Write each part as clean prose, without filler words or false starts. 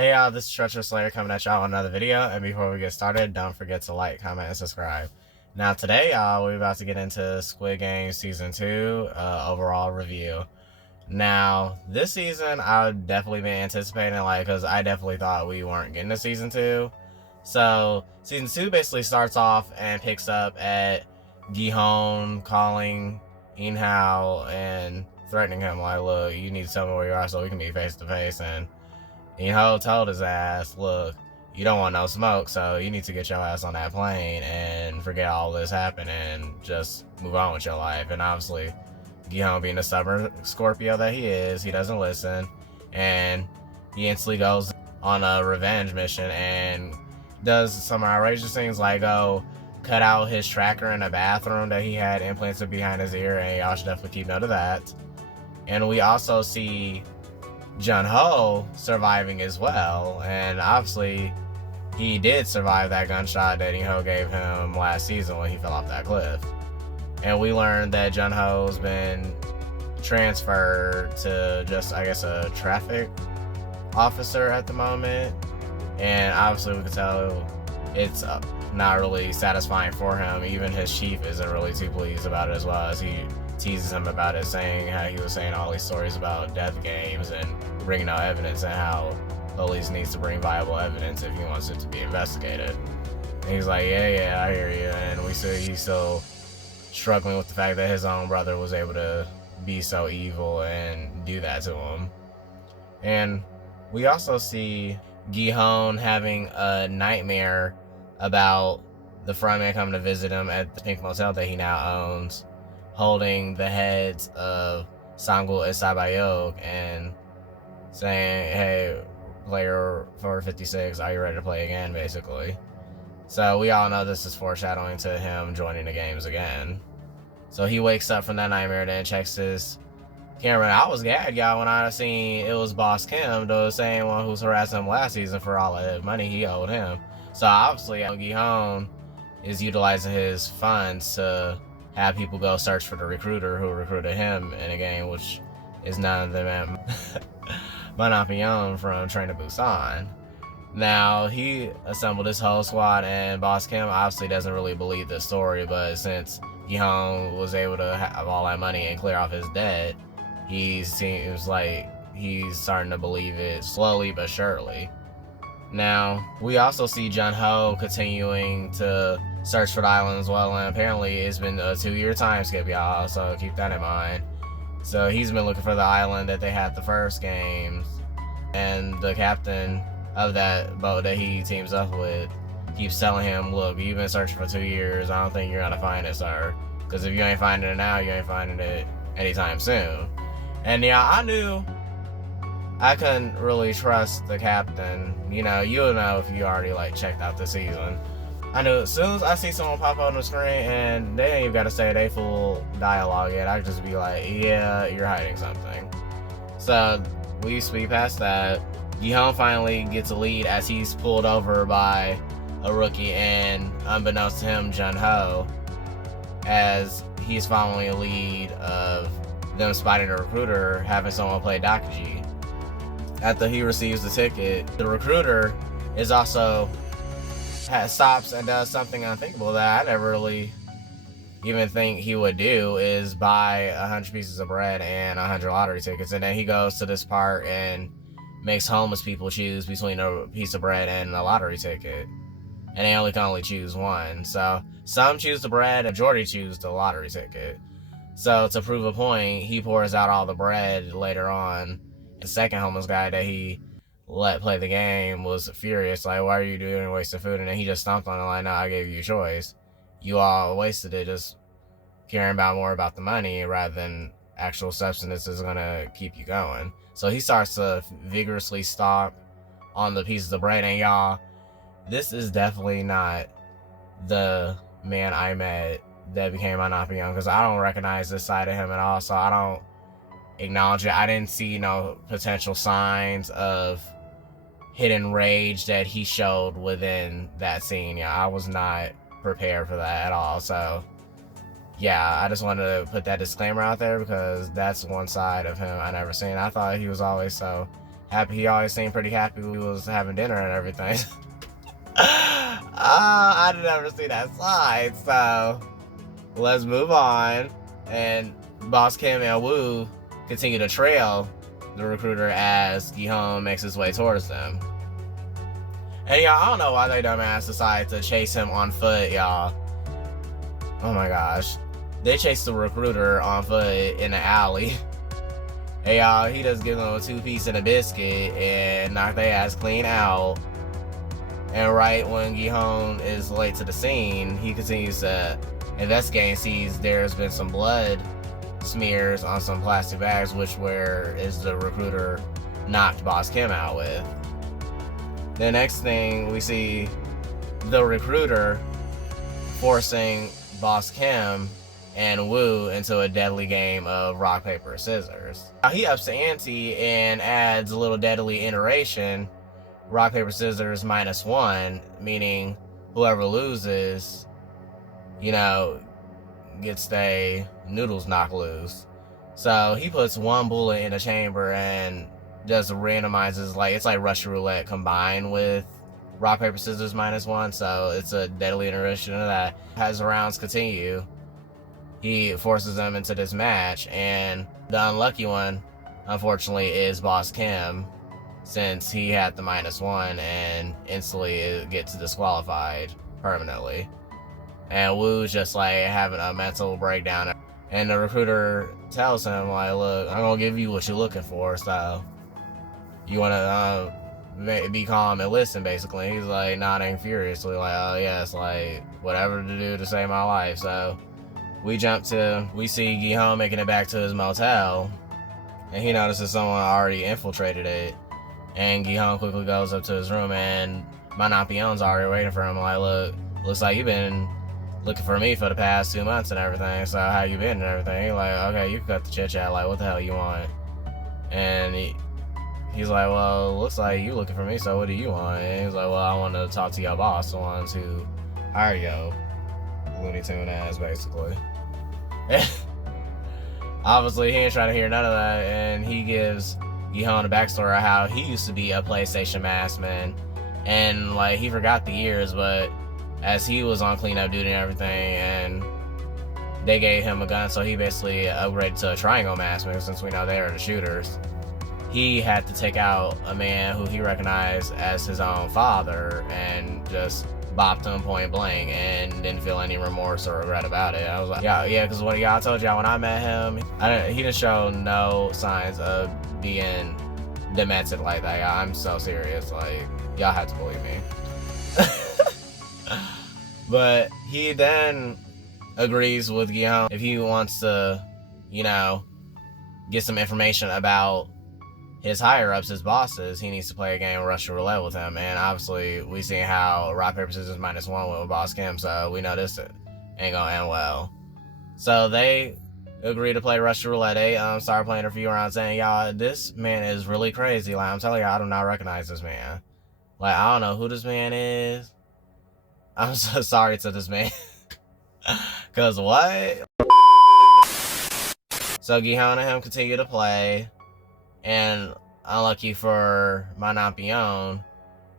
Hey y'all, this is Treacherous Slayer coming at y'all with another video, and before we get started, don't forget to like, comment, and subscribe. Now today, y'all, we're about to get into Squid Game Season 2 overall review. Now, this season, I've definitely been anticipating, because I definitely thought we weren't getting to Season 2. So, Season 2 basically starts off and picks up at Gi-Hon calling In-Hao and threatening him, like, look, you need to tell me where you are so we can be face-to-face, and In-Hao told his ass, look, you don't want no smoke, so you need to get your ass on that plane and forget all this happened and just move on with your life. And obviously, Gi-Hon being the stubborn Scorpio that he is, he doesn't listen, and he instantly goes on a revenge mission and does some outrageous things like cut out his tracker in a bathroom that he had implanted behind his ear, and y'all should definitely keep note of that. And we also see Jun-Ho surviving as well, and obviously he did survive that gunshot that In-Ho gave him last season when he fell off that cliff. And we learned that Jun-Ho's been transferred to just, I guess, a traffic officer at the moment, and obviously we can tell it's not really satisfying for him. Even his chief isn't really too pleased about it, as well, as he teases him about it, saying how he was saying all these stories about death games and bringing out evidence, and how police needs to bring viable evidence if he wants it to be investigated. And he's like, yeah, I hear you. And we see he's still struggling with the fact that his own brother was able to be so evil and do that to him. And we also see Gi-Hon having a nightmare about the frontman coming to visit him at the Pink Motel that he now owns, holding the heads of Sangul and Sabayok and saying, hey, player 456, are you ready to play again, basically. So we all know this is foreshadowing to him joining the games again. So he wakes up from that nightmare and then checks his camera. I was gagged, y'all, when I seen it was Boss Kim, the same one who's harassing him last season for all the money he owed him. So obviously, Gi-Hon is utilizing his funds to have people go search for the recruiter who recruited him in a game, which is none of them Myuu from Train to Busan. Now, he assembled his whole squad, and Boss Kim obviously doesn't really believe this story, but since Gi-Hon was able to have all that money and clear off his debt, he seems like he's starting to believe it slowly but surely. Now, we also see Jun-Ho continuing to search for the island as well, and apparently it's been a 2-year time skip, y'all, so keep that in mind. So he's been looking for the island that they had the first games, and the captain of that boat that he teams up with keeps telling him, look, you've been searching for 2 years, I don't think you're gonna find it, sir, because if you ain't finding it now, you ain't finding it anytime soon. And yeah, I knew I couldn't really trust the captain. You know, you'll know if you already checked out the season. I knew as soon as I see someone pop on the screen and they ain't even gotta say they full dialogue yet, I could just be like, yeah, you're hiding something. So we speed past that. Gi-Hon finally gets a lead as he's pulled over by a rookie, and unbeknownst to him, Jun-Ho, as he's following a lead of them spotting a recruiter having someone play Dakuji. After he receives the ticket, the recruiter is also stops and does something unthinkable that I never really even think he would do, is buy 100 pieces of bread and 100 lottery tickets, and then he goes to this part and makes homeless people choose between a piece of bread and a lottery ticket, and they can only choose one. So some choose the bread, and majority choose the lottery ticket. So to prove a point, he pours out all the bread later on. The second homeless guy that he let play the game was furious, like, why are you doing wasting food? And then he just stomped on it like, no, I gave you a choice. You all wasted it just caring more about the money rather than actual substance is gonna keep you going. So he starts to vigorously stomp on the pieces of bread, and y'all, this is definitely not the man I met that became Myuu, because I don't recognize this side of him at all, so I don't acknowledge it. I didn't see no potential signs of hidden rage that he showed within that scene. Yeah, I was not prepared for that at all. So yeah, I just wanted to put that disclaimer out there, because that's one side of him I never seen. I thought he was always so happy. He always seemed pretty happy we was having dinner and everything. I didn't ever see that side, so let's move on. And Boss Kim and Woo continue to trail the recruiter as Gi-hong makes his way towards them. And y'all, I don't know why they dumbass decided to chase him on foot, y'all. Oh my gosh. They chased the recruiter on foot in the alley. Hey y'all, he just gives them a 2-piece and a biscuit and knocked their ass clean out. And right when Gi-hong is late to the scene, he continues to investigate and sees there's been some blood smears on some plastic bags, which is the recruiter knocked Boss Kim out with. The next thing we see the recruiter forcing Boss Kim and Woo into a deadly game of rock, paper, scissors. Now he ups the ante and adds a little deadly iteration, rock, paper, scissors -1, meaning whoever loses, you know, gets their noodles knocked loose. So he puts one bullet in a chamber and just randomizes, like, it's like Russian roulette combined with rock, paper, scissors -1. So it's a deadly iteration of that. As the rounds continue, he forces them into this match, and the unlucky one, unfortunately, is Boss Kim, since he had the -1 and instantly gets disqualified permanently. And Woo's just like having a mental breakdown, and the recruiter tells him, like, look, I'm gonna give you what you're looking for, so you wanna be calm and listen, basically. He's like nodding furiously, like, oh yes, like whatever to do to save my life. So we see Gi-hong making it back to his motel, and he notices someone already infiltrated it. And Gi-hong quickly goes up to his room, and Myuu already waiting for him, like, look, looks like you've been looking for me for the past 2 months and everything, so how you been and everything? He's like, okay, you can cut the chit chat, like, what the hell you want? And he's like, well, looks like you looking for me, so what do you want? And he's like, well, I want to talk to your boss, the ones who hired yo, Looney Tune ass, basically. Obviously, he ain't trying to hear none of that, and he gives Gi-hong a backstory of how he used to be a PlayStation maskman, and like he forgot the years, but as he was on cleanup duty and everything, and they gave him a gun, so he basically upgraded to a triangle maskman, since we know they are the shooters. He had to take out a man who he recognized as his own father and just bopped him point blank and didn't feel any remorse or regret about it. I was like, yeah, because what y'all told y'all when I met him, he didn't show no signs of being demented like that. Y'all, I'm so serious. Like, y'all have to believe me. But he then agrees with Gi-hong if he wants to, you know, get some information about his higher-ups, his bosses, he needs to play a game of Russian roulette with him. And obviously, we seen how rock, paper, scissors -1 went with Boss Kim, so we know this ain't gonna end well. So they agree to play Russian roulette. They start playing a few rounds, saying, y'all, this man is really crazy. Like, I'm telling y'all, I do not recognize this man. Like, I don't know who this man is. I'm so sorry to this man. Cause what? So Gi-hong and him continue to play, and unlucky for Myuu,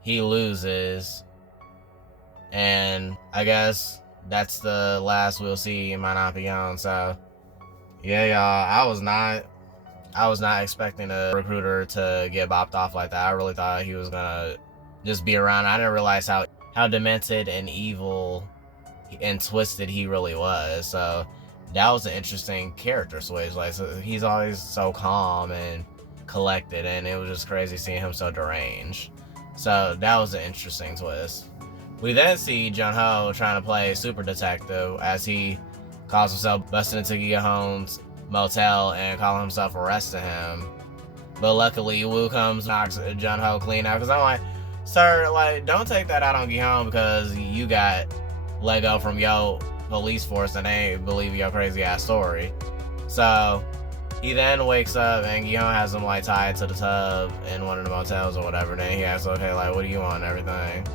he loses, and I guess that's the last we'll see in Myuu. So yeah, y'all, I was not expecting a recruiter to get bopped off like that. I really thought he was gonna just be around. I didn't realize how demented and evil and twisted he really was. So that was an interesting character switch. Like, so he's always so calm and collected, and it was just crazy seeing him so deranged. So that was an interesting twist. We then see Jun-ho trying to play super detective as he calls himself busting into Gi-hong's motel and calling himself arresting him. But luckily, Woo comes, knocks Jun-ho clean out, because I'm like, sir, like, don't take that out on Gi-hong because you got let go from your police force and they ain't believe your crazy ass story. So he then wakes up and Gi-hong has him like tied to the tub in one of the motels or whatever. Then he asks, okay, like, what do you want and everything?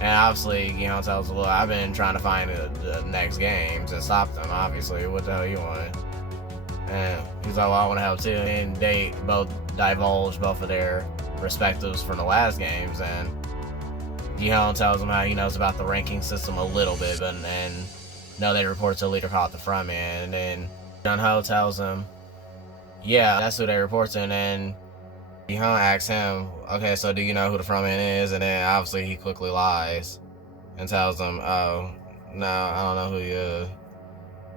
And obviously Gi-hong tells him, look, I've been trying to find the next games and stop them, obviously. What the hell you want? And he's like, well, I want to help too. And they both divulge both of their perspectives from the last games. And Gi-Hong tells him how he knows about the ranking system a little bit, but they report to a leader called the front man. And then Jun-Ho tells him, yeah, that's who they report to. And then Gi-Hong asks him, okay, so do you know who the front man is? And then obviously he quickly lies and tells him, oh, no, I don't know who he is.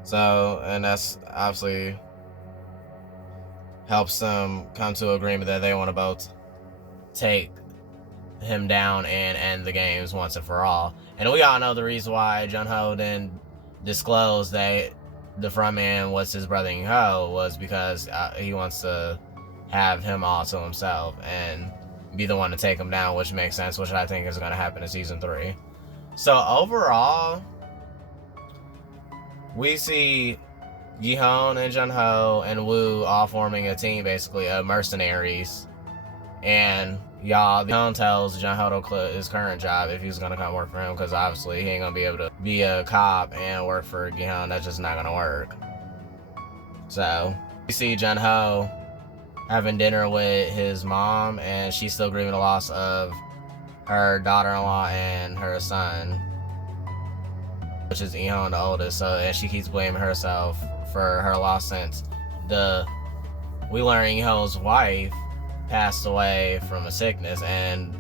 So, and that's obviously helps them come to an agreement that they want to both take him down and end the games once and for all. And we all know the reason why Jun-Ho didn't disclose that the front man was his brother Gi-Ho was because he wants to have him all to himself and be the one to take him down, which makes sense, which I think is going to happen in season 3. So overall, we see Gi-Hong and Jun-Ho and Woo all forming a team, basically, of mercenaries. And Gi-Hong tells Jun-Ho to quit his current job if he's going to come work for him, because obviously he ain't going to be able to be a cop and work for Gi-Hong. That's just not going to work. So we see Jun-Ho having dinner with his mom, and she's still grieving the loss of her daughter-in-law and her son, which is Gi-Hong, the oldest. So, and she keeps blaming herself for her loss since we learn Gi-Ho's wife passed away from a sickness, and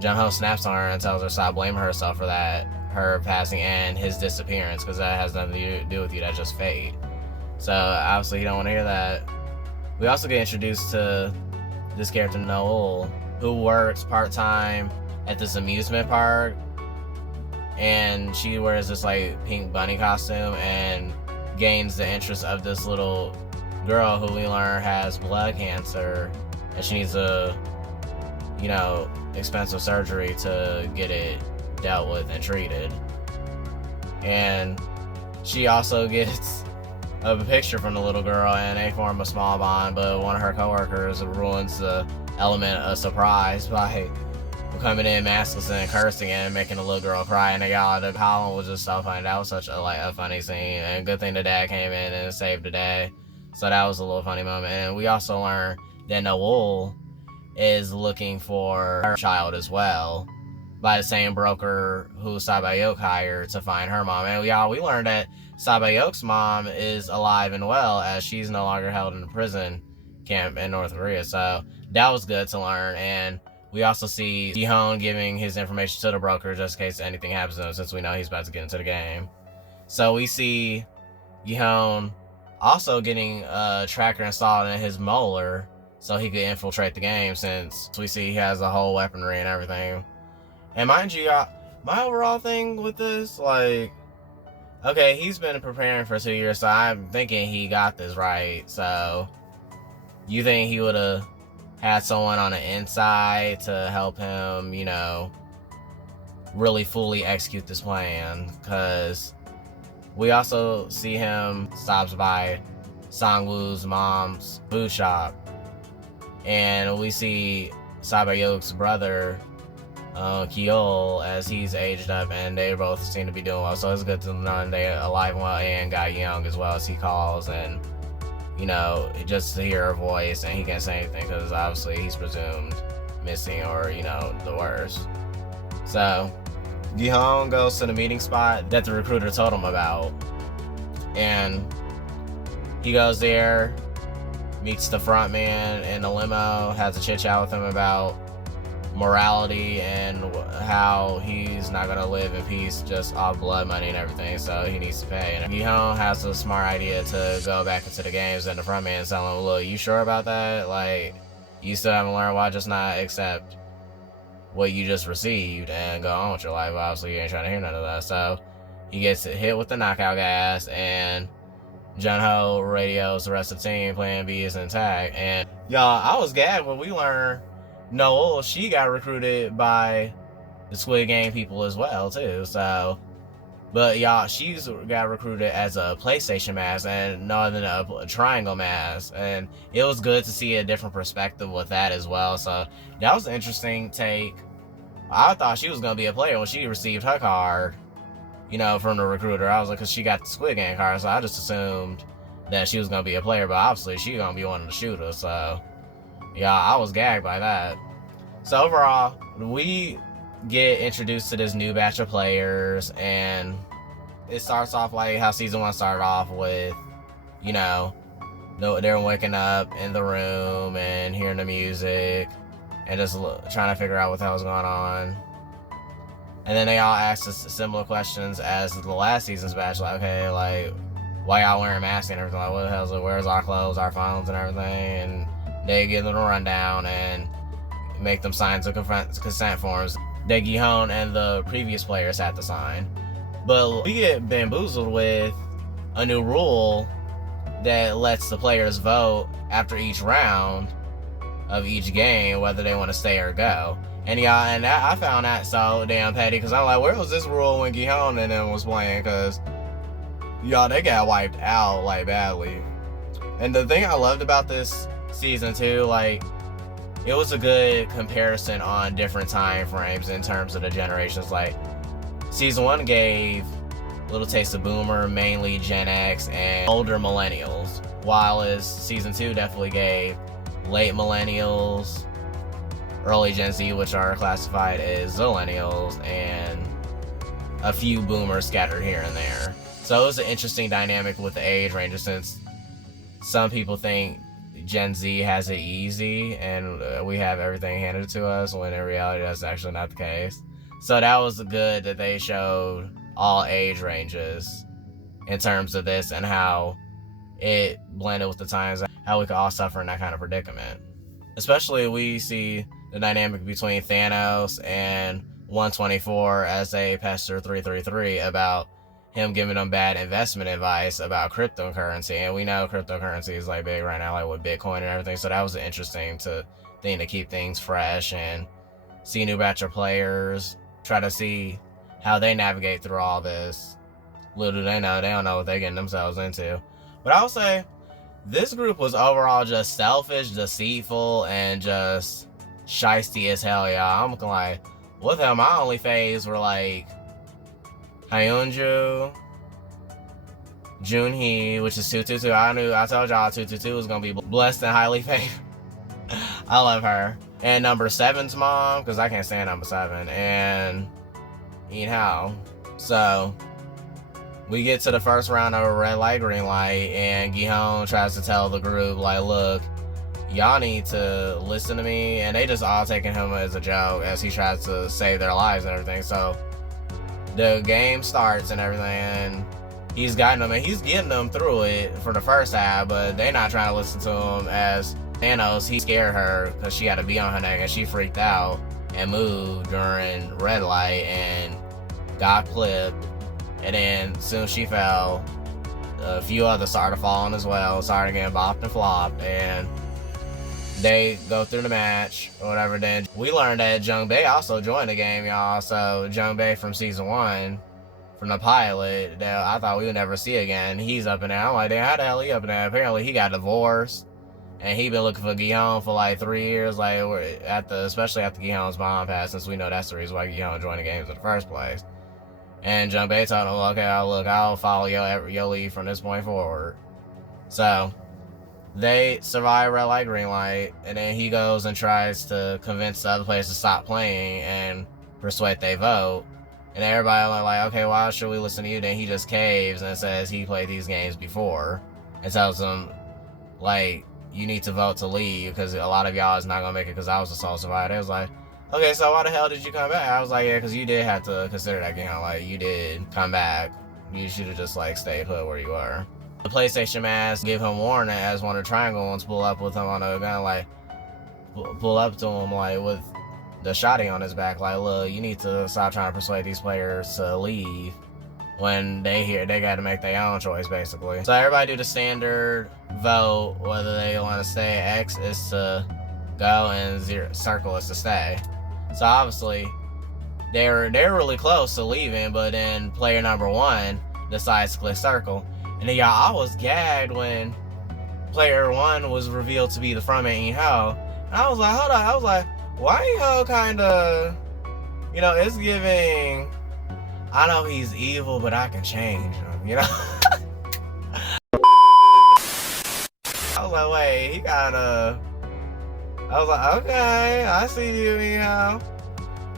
Jun-Ho snaps on her and tells her to stop blaming herself for that, her passing and his disappearance, because that has nothing to do with you. That's just fate. So obviously he don't want to hear that. We also get introduced to this character Noel, who works part-time at this amusement park, and she wears this like pink bunny costume and gains the interest of this little girl who we learn has blood cancer, and she needs a expensive surgery to get it dealt with and treated. And she also gets a picture from the little girl, and they form a small bond, but one of her coworkers ruins the element of surprise by coming in maskless and cursing and making the little girl cry. And the Colin was just so funny. That was such a funny scene, and good thing the dad came in and saved the day. So that was a little funny moment. And we also learned that Noel is looking for her child as well by the same broker who Sabayok hired to find her mom. And we learned that Sabayok's mom is alive and well, as she's no longer held in a prison camp in North Korea. So that was good to learn. And we also see Gi-Hong giving his information to the broker just in case anything happens to him, since we know he's about to get into the game. So we see Gi-Hong also getting a tracker installed in his molar so he could infiltrate the game, since we see he has the whole weaponry and everything. And mind you, my overall thing with this, okay, he's been preparing for 2 years, so I'm thinking he got this right. So you think he would have had someone on the inside to help him, really fully execute this plan? Because we also see him stops by Sang-woo's mom's food shop, and we see Sabayok's brother Kiol as he's aged up, and they both seem to be doing well. So it's good to know they're alive and well, and got young as well, as he calls, and just to hear her voice, and he can't say anything because obviously he's presumed missing or the worst. So Gi-Hong goes to the meeting spot that the recruiter told him about, and he goes there, meets the front man in the limo, has a chit chat with him about morality and how he's not gonna live in peace just off blood money and everything, so he needs to pay. And Gi-Hong has a smart idea to go back into the games, and the front man's telling him, look, you sure about that? You still haven't learned, why just not accept what you just received and go on with your life? Obviously you ain't trying to hear none of that. So he gets hit with the knockout gas, and Jun-Ho radios the rest of the team Plan B is intact. And y'all, I was gagged when we learned Noel, she got recruited by the Squid Game people as well too. So, but y'all, she's got recruited as a PlayStation mask and no other than a triangle mask, and it was good to see a different perspective with that as well. So that was an interesting take. I thought she was gonna be a player when she received her card, from the recruiter. I was like, cause she got the Squid Game card, so I just assumed that she was gonna be a player, but obviously she gonna be one of the shooters. So yeah, I was gagged by that. So overall, we get introduced to this new batch of players, and it starts off like how season 1 started off with, you know, they're waking up in the room and hearing the music and just trying to figure out what the hell's going on. And then they all ask us similar questions as the last season's batch, like, okay, like, why y'all wearing masks and everything? Like, what the hell's it? Where's our clothes, our phones, and everything? And they give them a rundown and make them sign some consent forms that Gi-hun and the previous players had to sign. But we get bamboozled with a new rule that lets the players vote after each round of each game whether they want to stay or go. And I found that so damn petty, because I'm like, where was this rule when Gi-hun and them was playing? Because y'all, they got wiped out like badly. And the thing I loved about this season 2, like, it was a good comparison on different time frames in terms of the generations. Like, season 1 gave a little taste of boomer, mainly Gen X and older millennials, while as season 2 definitely gave late millennials, early Gen Z, which are classified as zillennials, and a few boomers scattered here and there. So it was an interesting dynamic with the age ranges, since some people think Gen Z has it easy and we have everything handed to us, when in reality that's actually not the case. So that was good that they showed all age ranges in terms of this, and how it blended with the times, how we could all suffer in that kind of predicament. Especially we see the dynamic between Thanos and 124 as they pester 333 about him giving them bad investment advice about cryptocurrency. And we know cryptocurrency is like big right now, like with Bitcoin and everything. So that was an interesting thing to keep things fresh and see a new batch of players, try to see how they navigate through all this. Little do they know, they don't know what they're getting themselves into. But I would say this group was overall just selfish, deceitful, and just shiesty as hell, y'all. I'm like, what the hell? My only phase were like Hyunju, Junhee, which is 222. I told y'all 222 was gonna be blessed and highly favored. I love her. And number 7's mom, because I can't stand number 7, and Yin Hao. So we get to the first round of red light, green light, and Gi-hun tries to tell the group, like, look, y'all need to listen to me. And they just all taking him as a joke as he tries to save their lives and everything. So the game starts and everything, and he's gotten them, and he's getting them through it for the first half, but they not trying to listen to him. As Thanos, he scared her because she had to be on her neck, and she freaked out and moved during red light and got clipped. And then as soon as she fell, a few others started falling as well, started getting bopped and flopped, and they go through the match or whatever. Then we learned that Jung-bae also joined the game, y'all. So Jung-bae from season 1, from the pilot, that I thought we would never see again, he's up in there. I'm like, damn, how the hell he up in there? Apparently he got divorced, and he been looking for Gi-hun for like 3 years, like especially after Gi-hun's mom passed, since we know that's the reason why Gi-hun joined the games in the first place. And Jung-bae told him, okay, I'll follow your lead from this point forward. So they survive red light, green light, and then he goes and tries to convince the other players to stop playing and persuade they vote. And everybody like, okay, why should we listen to you? Then he just caves and says he played these games before, and tells them, like, you need to vote to leave because a lot of y'all is not gonna make it because I was the sole survivor. It was like, okay, so why the hell did you come back? I was like, yeah, because you did have to consider that game. Like, you did come back. You should have just, like, stayed put where you were. The PlayStation mask gave him warning as one of the triangle ones pull up with him on a gun, like, pull up to him, like, with the shotty on his back, like, look, you need to stop trying to persuade these players to leave when they got to make their own choice, basically. So everybody do the standard vote, whether they want to stay. X is to go, and circle is to stay. So obviously they're really close to leaving, but then player number 1 decides to click circle. And then y'all, I was gagged when player 1 was revealed to be the frontman Yin Hao. And I was like, hold on. I was like, why Yin Hao kind of, you know, it's giving, I know he's evil, but I can change him, you know? like, wait, he kinda... I was like, okay, I see you, Myuu.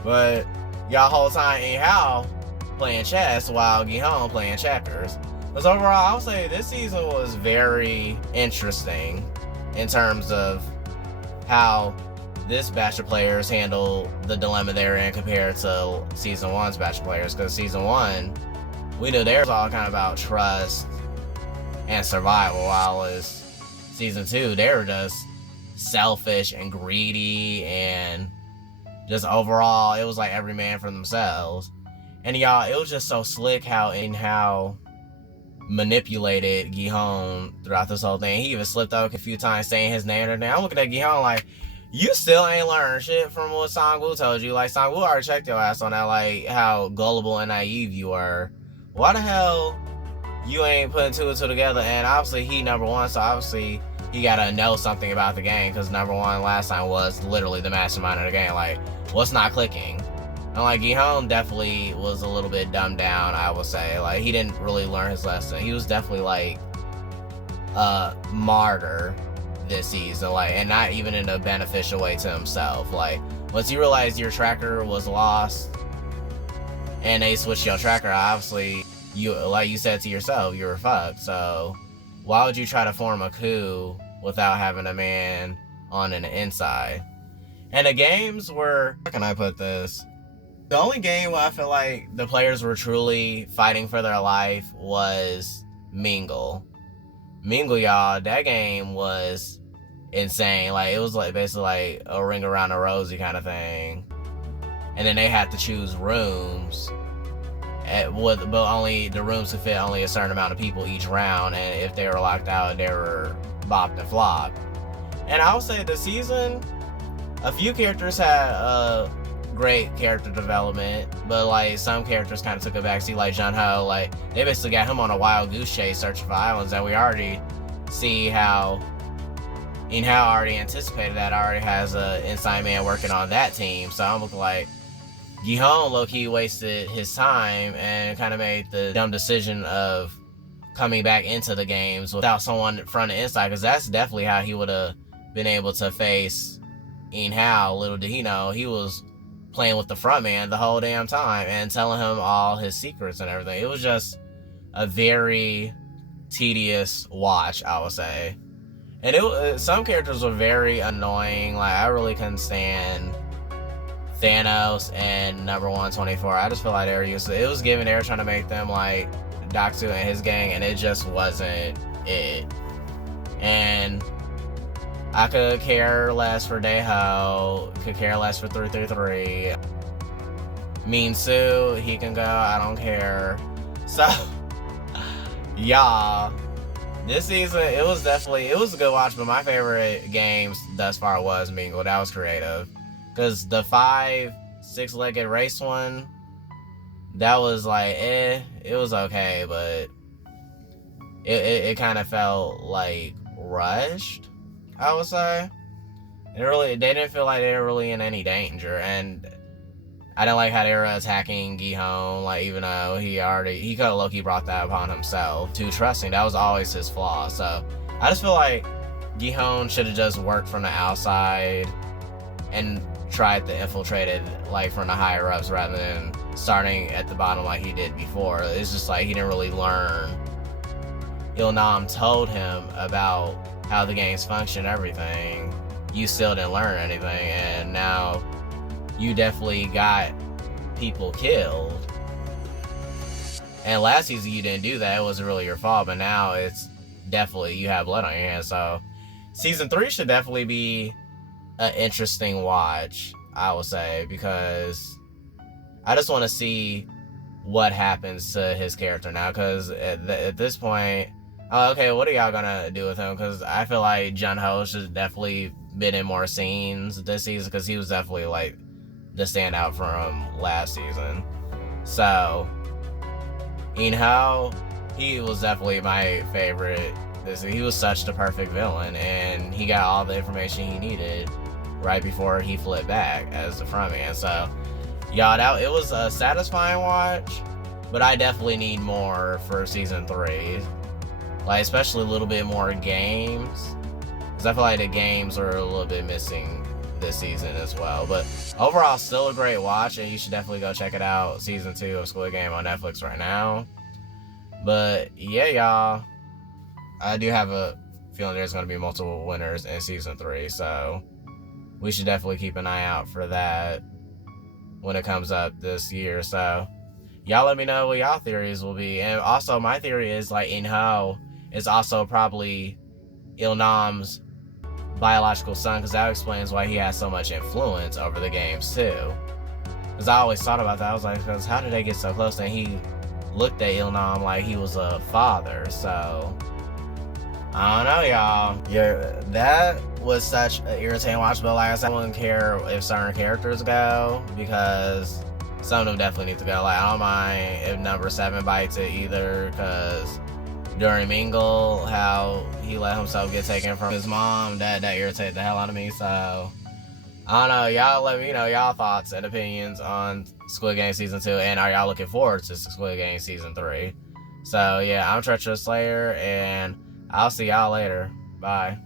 But y'all whole time Myuu playing chess while Gi-hong playing checkers. Because overall, I would say this season was very interesting in terms of how this batch of players handle the dilemma they're in compared to Season 1's batch of players. Because Season 1, we knew theirs was all kind of about trust and survival, while as Season 2, they were just selfish and greedy, and just overall, it was like every man for themselves. And y'all, it was just so slick how manipulated Gi-hong throughout this whole thing. He even slipped up a few times saying his name or anything. I'm looking at Gi-hong like, you still ain't learned shit from what Sang-woo told you. Like, Sang-woo already checked your ass on that, like, how gullible and naive you were. Why the hell you ain't putting two and two together? And obviously, he number one, so obviously, he gotta know something about the game, because number one last time was literally the mastermind of the game. Like, what's not clicking? And like, Gi-hong definitely was a little bit dumbed down, I would say. Like, he didn't really learn his lesson. He was definitely like a martyr this season, like, and not even in a beneficial way to himself. Like, once you realize your tracker was lost and they switched your tracker, obviously, you, like you said to yourself, you were fucked. So why would you try to form a coup without having a man on an inside? And the games were, how can I put this? The only game where I feel like the players were truly fighting for their life was Mingle. Mingle, y'all, that game was insane. Like, it was like basically like a ring around a rosy kind of thing. And then they had to choose rooms, but only the rooms could fit only a certain amount of people each round. And if they were locked out, they were bopped and flopped. And I would say the season, a few characters had great character development, but like some characters kind of took a backseat, like Jun-ho. Like, they basically got him on a wild goose chase searching for islands, and we already see how already anticipated that, already has a inside man working on that team. So I'm looking like Gi-hong low-key wasted his time and kind of made the dumb decision of coming back into the games without someone from the inside, because that's definitely how he would have been able to face In-hao. Little did he know, he was playing with the front man the whole damn time and telling him all his secrets and everything. It was just a very tedious watch, I would say. And some characters were very annoying. Like, I really couldn't stand Thanos and number 124. I just feel like they were used to it. It was given they were trying to make them like Doc2 and his gang, and it just wasn't it. And I could care less for Daeho, could care less for 333. Myuu, he can go, I don't care. So, y'all, this season, it was a good watch, but my favorite games thus far was Mingle. That was creative. Because the 6-legged race one, that was like, it was okay, but it kind of felt like rushed, I would say. They didn't feel like they were really in any danger, and I didn't like how they were attacking Gi-hong, like, even though he could have low-key brought that upon himself. Too trusting, that was always his flaw. So I just feel like Gi-hong should have just worked from the outside and tried to infiltrate it, like, from the higher ups rather than starting at the bottom like he did before. It's just like he didn't really learn. Il-nam told him about how the games function, everything. You still didn't learn anything, and now you definitely got people killed. And last season you didn't do that. It wasn't really your fault, but now it's definitely, you have blood on your hands. So season 3 should definitely be an interesting watch, I would say, because I just want to see what happens to his character now, because at this point, okay, what are y'all gonna do with him? Because I feel like Jun-ho should definitely been in more scenes this season, because he was definitely like the standout from last season. So In-hao, he was definitely my favorite. He was such the perfect villain, and he got all the information he needed right before he flipped back as the front man. So y'all, it was a satisfying watch, but I definitely need more for season 3. Like, especially a little bit more games. because I feel like the games are a little bit missing this season as well. But overall, still a great watch, and you should definitely go check it out. Season 2 of Squid Game on Netflix right now. But yeah, y'all, I do have a feeling there's going to be multiple winners in season 3, so we should definitely keep an eye out for that when it comes up this year. So y'all let me know what y'all theories will be. And also, my theory is like In-ho is also probably Il-nam's biological son, because that explains why he has so much influence over the games too. Because I always thought about that. I was like, because how did they get so close? And he looked at Il-nam like he was a father. So I don't know, y'all. Yeah, that was such an irritating watch. But like I said, I wouldn't care if certain characters go, because some of them definitely need to go. Like, I don't mind if number 7 bites it either, because during Mingle, how he let himself get taken from his mom, that irritated the hell out of me. So I don't know, y'all let me know y'all thoughts and opinions on Squid Game Season 2, and are y'all looking forward to Squid Game Season 3? So yeah, I'm Treacherous Slayer, and I'll see y'all later. Bye.